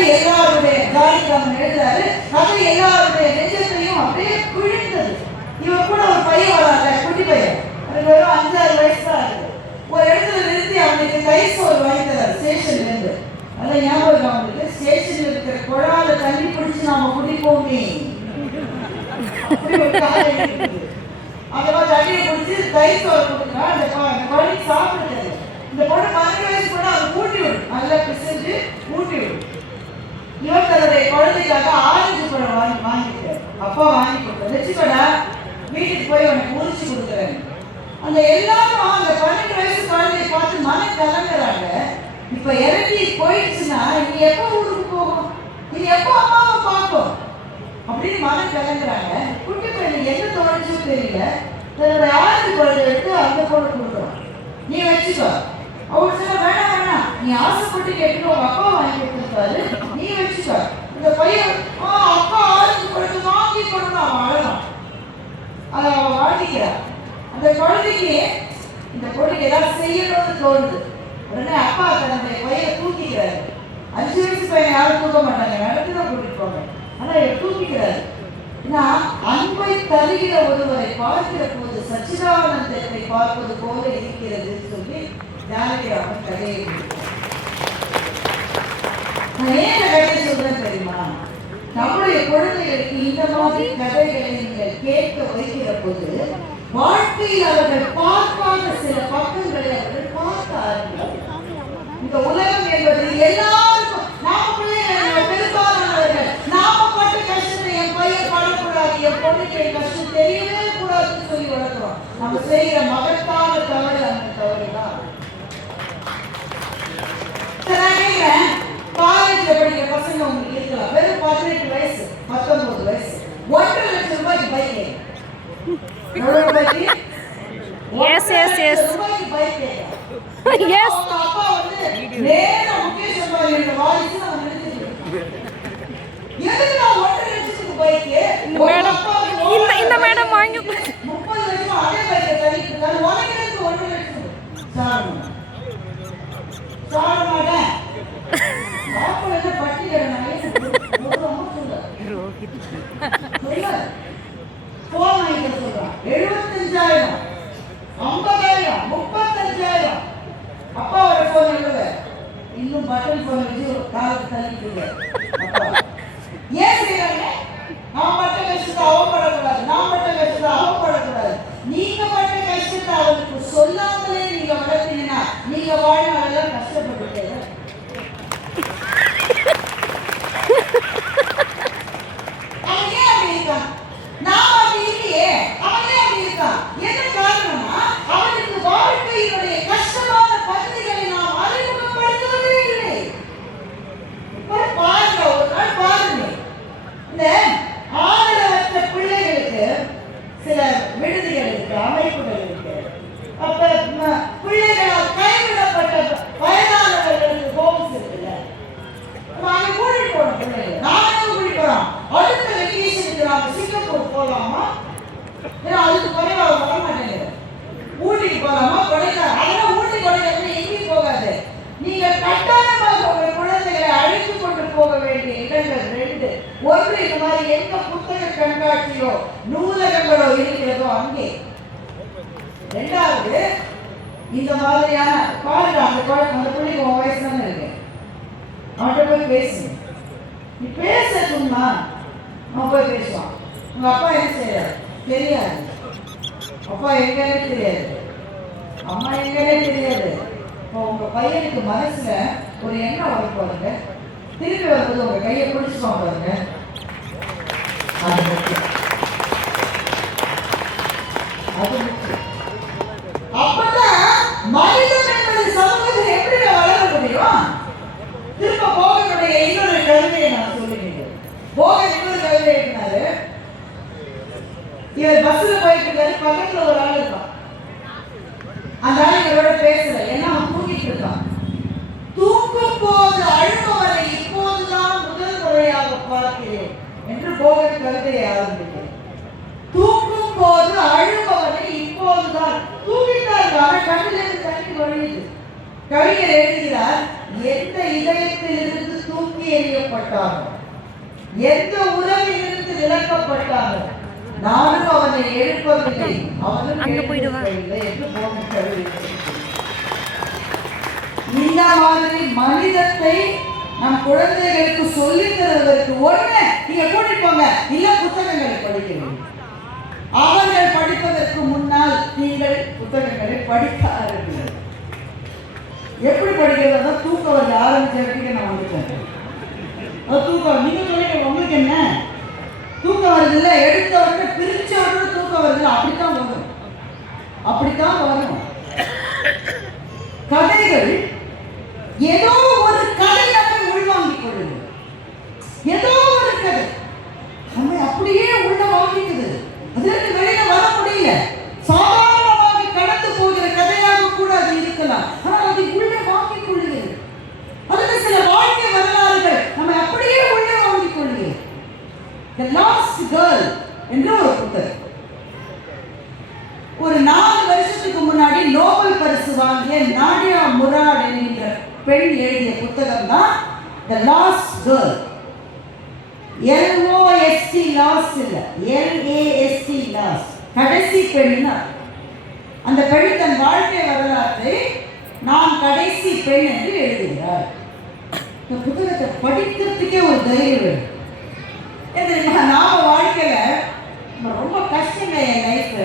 கதை எல்லாருடைய ஜாலிக்காமன் எழுதுறாரு. கதை எல்லாருடைய நெஞ்சத்தையும் அப்படியே குழிந்தது. இவன் கூட ஒரு பையன் வராங்க குட்டி பையன். அவனுக்கு வெறும் அஞ்சாறு வயசு தான் இருக்கு ஒரு இடத்துல நிறுத்தி அவனுக்கு கை சோறு வாங்கி தராரு ஸ்டேஷன்ல இருந்து அதான் ஞாபகம் அவனுக்கு ஸ்டேஷன்ல இருக்கிற குழால தண்ணி பிடிச்சி நாம குடிப்போமே. அப்படி அந்த மாதிரி தண்ணியை குடிச்சு தயிர் ஒரு கொடுக்குறா அந்த அந்த குழந்தைக்கு சாப்பிடுறது இந்த பொண்ணு பதினஞ்சு வயசு கூட அதை ஊட்டி விடும். நல்லா பிசைஞ்சு ஊட்டி விடும். இவர் தன்னுடைய குழந்தைக்காக ஆரஞ்சு பழம் வாங்கி வாங்கிட்டார் அப்பா வாங்கி வச்சு வச்சுக்கடா வீட்டுக்கு போய் உனக்கு உரிச்சு கொடுக்குறேன். அந்த எல்லாரும் அந்த பன்னெண்டு வயசு குழந்தைய பார்த்து மன கலங்குறாங்க இப்போ இறங்கி போயிடுச்சுன்னா இனி எப்போ ஊருக்கு போகும் இது எப்போ அம்மாவை பார்க்கும் அப்படின்னு மன கலங்குறாங்க குட்டி பையன் என்ன தோணுச்சுன்னு தெரியல. தன்னோட ஆரஞ்சு குழந்தை எடுத்து அந்த பொண்ணு கொடுக்குறோம் நீ வச்சுக்கோ. அவர் சொல்ல வேணாம் நீ ஆசைப்பட்டு கேட்டு உங்க அப்பா வாங்கி கொடுத்துருப்பாரு. நீ வச்சுக்க. இந்த பையன் ஆ அப்பா ஆரஞ்சு பழத்தை வாங்கி கொடுக்கணும் அவன் அழகான் அதை அவன் வாங்கிக்கிறான் அந்த குழந்தைக்கு இந்த பொண்ணுக்கு ஏதாவது செய்யணும்னு தோணுது. உடனே அப்பா தன்னுடைய பையனை தூக்கிக்கிறாரு. அஞ்சு வயசு பையன் யாரும் தூக்க மாட்டாங்க. நடந்து தான் கூட்டிட்டு போங்க ஆனா இவர் தூக்கிக்கிறாரு. ஏன்னா அன்பை தருகிற ஒருவரை பார்க்கிற போது சச்சிதானந்தத்தை பார்ப்பது போல இருக்கிறது சொல்லி ஞானகிராமன் கதையை நான் ஏன் சொல்றேன் தெரியுமா? நம்முடைய குழந்தைகளுக்கு இந்த மாதிரி கதைகளை நீங்கள் கேட்க வைக்கிற போது வாழ்க்கையில் அவர்கள் பார்க்காத சில பக்கங்களை அவர்கள் பார்க்க ஆரம்பிக்கிறார்கள் இந்த உலகம் என்பது எல்லாருக்கும் நாம பெரும்பாலானவர்கள் நாம பட்ட கஷ்டத்தை என் பையன் படக்கூடாது என் பொண்ணுக்கு கஷ்டம் தெரியவே கூடாதுன்னு சொல்லி வளர்க்கிறோம். நம்ம செய்கிற மகத்தான தவறு அந்த தவறு தான். காலேஜ்ல படிக்கிற பசங்க உங்களுக்கு இருக்கலாம். வெறும் பதினெட்டு வயசு பத்தொன்பது வயசு. ஒன்றரை லட்சம் ரூபாய்க்கு பைக் எவ்வளவு ரூபாய்க்கு Yes, yes, yes. Yes. அப்பா வந்து நேரா முகேஷ் அம்பானியோட வாரிசு அவன் நினைச்சிட்டு எதுக்கு நான் ஒன்றரை லட்சத்துக்கு பைக்கு இந்த மேடம் இந்த இந்த மேடம் வாங்கி முப்பது வருஷம் அதே பைக்கை தள்ளிட்டு இருக்காரு உனக்கு எதுக்கு ஒன்றரை லட்சம் சாரணும் சார மாட்டேன் எழுபத்தஞ்சாயிரம் ஐம்பதாயிரம் முப்பத்தஞ்சாயிரம் அப்பாவோட போன் எழுத இன்னும் பட்டன் போன் வச்சு காலத்து தள்ளிட்டு ஏன் செய்யறாங்க நான் பட்ட கஷ்டத்தை அவன் நான் கஷ்டத்தை படக்கூடாது நீங்க பட்ட கஷ்டத்தை அவனுக்கு சொல்லாமலே நீங்க வளர்த்தீங்கன்னா நீங்க வாழ கஷ்டப்பட்டுட்டே அவன் ஏன் அப்படி இருக்கான்? நாம அப்படி இல்லையே. அவன் ஏன் அப்படி இருக்கான்? என்ன காரணம்னா, அவனுக்கு வாழ்க்கையினுடைய கஷ்டமான பகுதிகளை நாம் அறிமுகப்படுத்துவதே இல்லை. இப்ப பாருங்க, ஒரு நாள் பாருங்க. இந்த ஆதரவற்ற பிள்ளைகளுக்கு சில விடுதிகள் இருக்கு, அமைப்புகள் இருக்கு. அப்ப ம- பிள்ளைகளால் கைவிடப்பட்ட வயதானவர்களுக்கு homes இருக்குல்ல நாங்க கூட்டிட்டு போறோம் பிள்ளைகளை. நாங்க எங்க கூட்டிட்டு போறோம்? அடுத்த வெக்கேஷனுக்கு நாம சிங்கப்பூர் போலாமா? ஏன்னா அதுக்கு குறைவா அவர் வர மாட்டேங்குது. ஊட்டிக்கு போலாமா? கொடைக்கானல். அதெல்லாம் ஊட்டி, கொடைக்கானல் எங்கேயும் போகாது. நீங்க கட்டாயமாக உங்கள் குழந்தைகளை அழைத்து கொண்டு போக வேண்டிய இடங்கள் ரெண்டு இது இந்த மாதிரி எந்த புத்தக கண்காட்சியோ நூலகங்களோ இருக்கிறதோ அங்கே. ரெண்டாவது இந்த மாதிரியான பாருங்க அந்த குழந்தை அந்த பிள்ளைக்கு உன் வயசு தானே இருக்கு. அவன்கிட்ட போய் பேசு. நீ பேச சொன்னா அவன் போய் பேசுவான். உங்க அப்பா என்ன செய்யறாரு தெரியாது. அப்பா எங்கன்னு தெரியாது. அம்மா எங்கன்னே தெரியாது. இப்போ உங்க பையனுக்கு மனசுல ஒரு எண்ணம் வரும் பாருங்க திரும்பி வரும்போது உங்க கையை பிடிச்சிருவான் பாருங்க. அது முக்கியம் அது முக்கியம் அப்பதான் மனிதன் என்பது சமூகத்தில் எப்படி வளர முடியும் திரும்ப போகனுடைய இன்னொரு கவிதையை நான் சொல்லுகிறேன் போகன் இன்னொரு கவிதை எழுதினாரு இவர் பஸ்ல போயிட்டு இருக்காரு பக்கத்துல ஒரு ஆள் இருக்கான் அந்த ஆள் இவரோட பேசல ஏன்னா அவன் தூங்கிட்டு இருக்கான் தூங்கும் போது அழுபவரை இப்போதுதான் முதல் முறையாக பார்க்கிறேன் என்று போகன் ஆரம்பிக்கிறேன் தூங்கும் போது அழுபவரை இப்போதுதான் தூங்கிட்டார் ஆனா கண்ணிலிருந்து தண்ணி வழியுது கவிஞர் எழுதுகிறார் எந்த இதயத்தில் இருந்து தூக்கு எறியப்பட்டானோ எந்த உறவிலிருந்து விலக்கப்பட்டானோ நானும் அவனை எழுப்பவில்லை அவனும். எழுப்பவில்லை என்று போகும் கருவியிருக்கிறது. இந்த மாதிரி மனிதத்தை நம் குழந்தைகளுக்கு சொல்லி தருவதற்கு ஒண்ணு நீங்க கூட்டிட்டு போங்க. இல்ல புத்தகங்களை படிக்கணும் அவர்கள் படிப்பதற்கு முன்னால் நீங்கள் புத்தகங்களை படிக்க ஆரம்பிங்கள் எப்படி படிக்கிறதா? தூக்கம் வந்து ஆரம்பிச்ச வரைக்கும் நான் வந்துட்டேன் அது தூக்கம் நீங்க சொல்லிக்க உங்களுக்கு என்ன? தூக்கம் வருது இல்ல எடுத்த உடனே பிரிச்ச உடனே தூக்கம் வருதுல்ல? அப்படித்தான் வரும். அப்படித்தான் வரும். கதைகள் ஏதோ ஒரு கதை நம்மை உள்வாங்கிக் கொள்ளுது ஏதோ ஒரு கதை நம்மை அப்படியே உள்ள வாங்கிக்குது அதிலிருந்து வெளியில வர முடியல சாதாரணமாக கடந்து போகிற கதையாக கூட அது இருக்கலாம் ஆனால் அதை உள்ளே வாங்கிக் கொள்ளுகிறது அதுல சில வாழ்க்கை வரலாறுகள் நம்மை அப்படியே உள்ளே வாங்கிக் கொள்ளுகிறது The Last என்று ஒரு புத்தகம் ஒரு நாலு வருஷத்துக்கு முன்னாடி நோபல் பரிசு வாங்கிய நாடியா முராட் என்கிற பெண் எழுதிய புத்தகம் தான் the lost girl L O S T lost இல்ல. L A S T last கடைசி பெண்னா அந்த பெண் தன் வாழ்க்கை வரலாற்றை நான் கடைசி பெண் என்று எழுதுகிறார் இந்த புத்தகத்தை படிக்கிறதுக்கே ஒரு தைரியம் வேணும். தெரியுமா நாம வாழ்க்கையில ரொம்ப கஷ்டங்க என் லைஃப்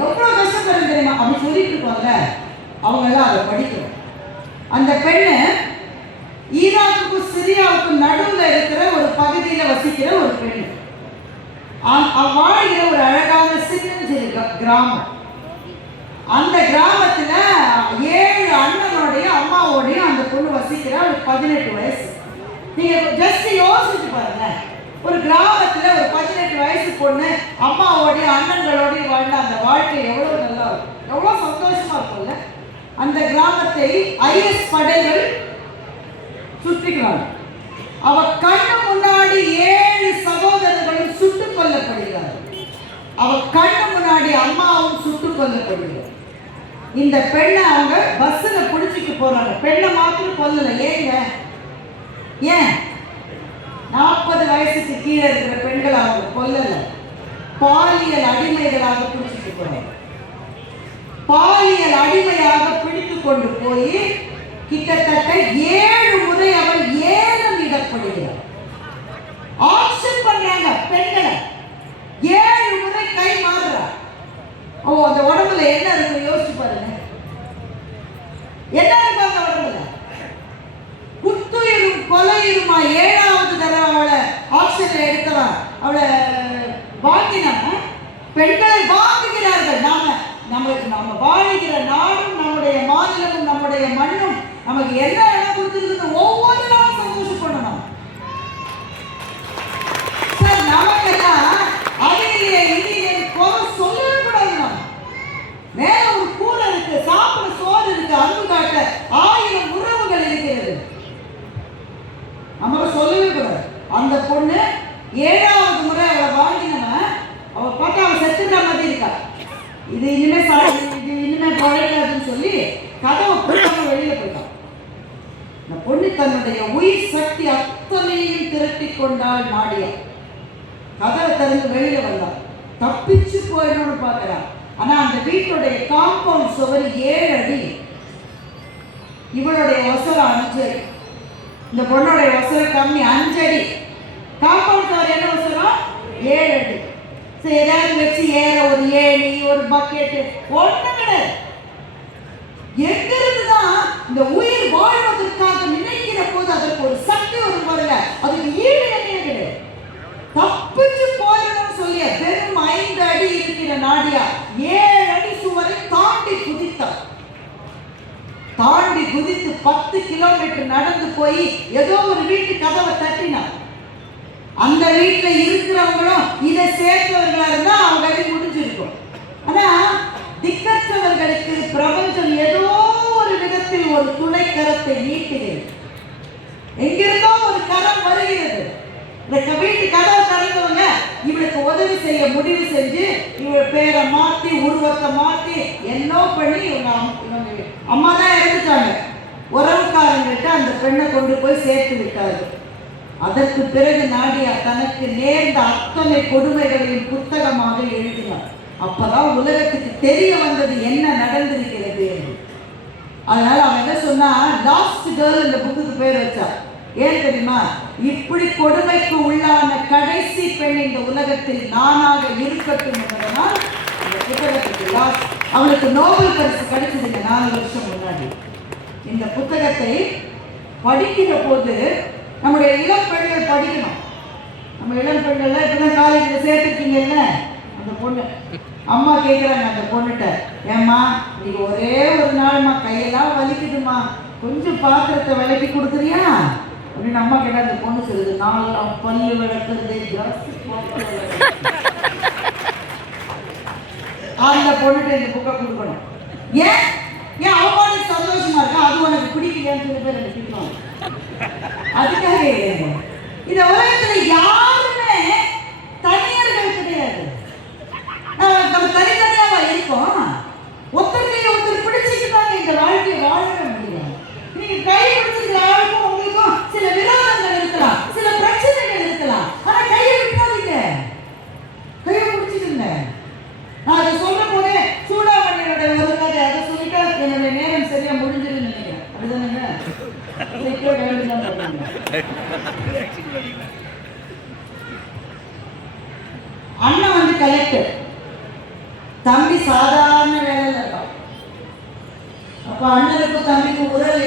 எவ்வளோ கஷ்டப்படுறது தெரியுமா? அப்படி சொல்லிட்டு இருக்கோம்ல. அவங்கெல்லாம் அதை படிக்கிறோம் அந்த பெண்ணு ஈராக்குக்கும் சிரியாவுக்கும் நடுவில் இருக்கிற ஒரு பகுதியில் வசிக்கிற ஒரு பெண்ணு. வாழ்கிற ஒரு அழகான சின்னஞ்சிறு கிராமம். அந்த கிராமத்துல ஏழு அண்ணனோடையும் அம்மாவோடையும் அந்த பொண்ணு வசிக்கிற ஒரு பதினெட்டு வயசு. நீங்க ஜஸ்ட் யோசிச்சு பாருங்க. ஒரு கிராமத்துல ஒரு பதினெட்டு வயசு பொண்ணு அம்மாவோடையும் அண்ணன்களோடய வாழ்ந்த அந்த வாழ்க்கை எவ்வளவு நல்லா இருக்கும் எவ்வளவு சந்தோஷமா இருக்கும்ல? அந்த கிராமத்தை ஐஎஸ் படைகள் சுத்திக்கிறாங்க. அவ கண்ணு முன்னாடி ஏழு சகோதரர்களும் சுட்டுக் கொல்லப்படுகிறார்கள். அவ கண்ணு முன்னாடி அம்மாவும் சுட்டுக் கொல்லப்படுகிறார். இந்த பெண்ணை அவங்க பஸ்ஸில் பிடிச்சிட்டு போறாங்க. பெண்ணை மாத்திரம் கொல்லல. ஏங்க? ஏன்? நாற்பது வயசுக்கு கீழே இருக்கிற பெண்களாக கொல்லலை. பாலியல் அடிமைகளாக பிடிச்சிட்டு போனேன். பாலியல் அடிமையாக பிடித்து கொண்டு போய் கிட்டத்தட்ட ஏழு முறை அவள் ஏலம் இடப்படுகிறார் ஆக்ஷன் பண்றாங்க பெண்களை ஏழு முறை கை மாறுறார் ஓ அந்த உடம்புல என்ன இருக்கு யோசிச்சு பாருங்க. என்ன இருக்கு அந்த உடம்புல? குத்துயிரும் கொலையுமா ஏழு ஆக்ஷன்ல எடுக்கிறா அவளை வாங்கினாங்க பெண்களை வாங்குகிறார்கள் நாம நம்மளுக்கு நம்ம வாழ்கிற நாடும் நம்முடைய மாநிலமும் நம்முடைய மண்ணும் நமக்கு என்ன இடம் கொடுத்துருக்கு ஒவ்வொரு நாளும் சந்தோஷப்படணும் சார் நமக்கெல்லாம் அது இல்லையே இது இல்லையே குறை சொல்லவே கூடாது நம்ம மேல ஒரு கூரை இருக்கு சாப்பிட சோறு இருக்கு அன்பு காட்ட ஆயிரம் உறவுகள் இருக்கிறது நம்ம சொல்லவே கூடாது அந்த பொண்ணு ஏழாவது முறை அவளை வாங்கினவன் அவ பார்த்தா அவன் செத்துட்ட மாதிரி இருக்கா இது இனிமே சா- இது இனிமே பழைக்காதுன்னு சொல்லி கதவை போட்டாம வெளியில போயிட்டான் இந்த பொண்ணு தன்னுடைய உயிர் சக்தி அத்தனையும் திரட்டி கொண்டாள் நாடியா கதவை திறந்து வெளியில வந்தான் தப்பிச்சு போயிடணும்னு பார்க்கறான் ஆனா அந்த வீட்டுடைய காம்பவுண்ட் சுவர் ஏழு அடி. இவளுடைய வசரம் அஞ்சு அடி. இந்த பொண்ணுடைய வசரம் கம்மி அஞ்சு அடி. காம்பவுண்ட் சுவர் என்ன வசரம்? ஏழு அடி. சரி ஏதாவது வச்சு ஏற ஒரு ஏணி ஒரு பக்கெட்டு ஒண்ணு கிடையாது. எங்கிருந்து தான் இந்த உயிர் வாழ்வதற்காக நினைக்கிற போது அதற்கு ஒரு சக்தி வரும் பாருங்க அதுக்கு ஈடு என்ன கிடையாது தப்பிச்சு போயிடணும்னு சொல்லி வெறும் ஐந்து அடி இருக்கிற நாடியா ஏழு அடி சுவரை தாண்டி குதித்தார் தாண்டி குதித்து பத்து கிலோமீட்டர் நடந்து போய் ஏதோ ஒரு வீட்டு கதவை தட்டினார் அந்த வீட்டில் இருக்கிறவங்களும் இதை சேர்த்தவர்களா இருந்தா அவங்க அது முடிஞ்சிருக்கும். ஆனா திக்கற்றவர்களுக்கு பிரபஞ்சம் ஏதோ ஒரு விதத்தில் ஒரு துணை கரத்தை நீட்டுகிறது எங்கிருந்தோ ஒரு கரம் வருகிறது. இந்த வீட்டு கதவை திறந்தவங்க இவளுக்கு உதவி செய்ய முடிவு செஞ்சு இவள் பேரை மாத்தி உருவத்தை மாத்தி என்னோ பண்ணி இவங்க அம்மா தான் இறந்துட்டாங்க. உறவுக்காரங்கிட்ட அந்த பெண்ணை கொண்டு போய் சேர்த்து விட்டாரு. அதற்கு பிறகு நாடியா தனக்கு நேர்ந்த அத்தனை கொடுமைகளையும் புத்தகமாக எழுதினார். அப்பதான் உலகத்துக்கு தெரிய வந்தது என்ன நடந்திருக்கிறது என்று. அதனால அவன் என்ன சொன்னா லாஸ்ட் கேர்ள் இந்த புக்குக்கு பேர் வச்சார். ஏன் தெரியுமா? இப்படி கொடுமைக்கு உள்ளான கடைசி பெண் இந்த உலகத்தில் நானாக இருக்கட்டும் என்பதனால் இந்த புத்தகத்துக்கு லாஸ்ட் அவளுக்கு நோபல் பரிசு கிடைச்சதுங்க நாலு வருஷம் முன்னாடி. இந்த புத்தகத்தை படிக்கிற போது நம்முடைய இளம் பெண்கள் படிக்கணும். நம்ம இளம் பெண்கள்லாம் இப்பதான் காலேஜில் சேர்த்துருக்கீங்கல்ல? அந்த பொண்ணு. அம்மா கேட்குறாங்க அந்த பொண்ணுகிட்ட ஏம்மா இன்னைக்கு ஒரே ஒரு நாள்மா கையெல்லாம் வலிக்குதுமா. கொஞ்சம் பாத்திரத்தை விலக்கி கொடுக்குறியா? அப்படின்னு அம்மா கேட்டா அந்த பொண்ணு சொல்லுது நாலாம் பல்லு விளக்குறது அந்த பொண்ணுகிட்ட இந்த புக்கை கொடுக்கணும். ஏன்? ஏன் அவமான சந்தோஷமா இருக்கா? அது உனக்கு பிடிக்கலையான்னு சொல்லி பேர் எனக்கு பிடிக்கும் அதுக்காக இதை இந்த உலகத்துல யாருமே தனியர்கள் கிடையாது நம்ம நம்ம தனித்தனியாவா இருக்கோம் ஒருத்தருக்கு ஒருத்தர் பிடிச்சிக்கிட்டாங்க இந்த வாழ்க்கையை வாழவே முடியும் நீங்க கை பிடிச்சிருக்கிற ஆளுக்கும் உங்களுக்கும் சில விரோதங்கள் இருக்கலாம் சில பிரச்சனைகள் இருக்கலாம் ஆனா கையை விட்டுறாதீங்க கையை பிடிச்சிடுங்க நான் அதை சொல்லும் போதே சூடாமணியோட ஒரு கதை அதை சொல்லிட்டா என்னுடைய நேரம் சரியா முடிஞ்சிருன்னு நினைக்கிறேன் அப்படிதானேங்க சீக்கிரம் வேண்டிதான் பண்ணுங்க அண்ணன் வந்து கலெக்டர் தம்பி சாதாரண வேலையில் இருக்கான். அப்ப அண்ணனுக்கும் தம்பிக்கும் உறவு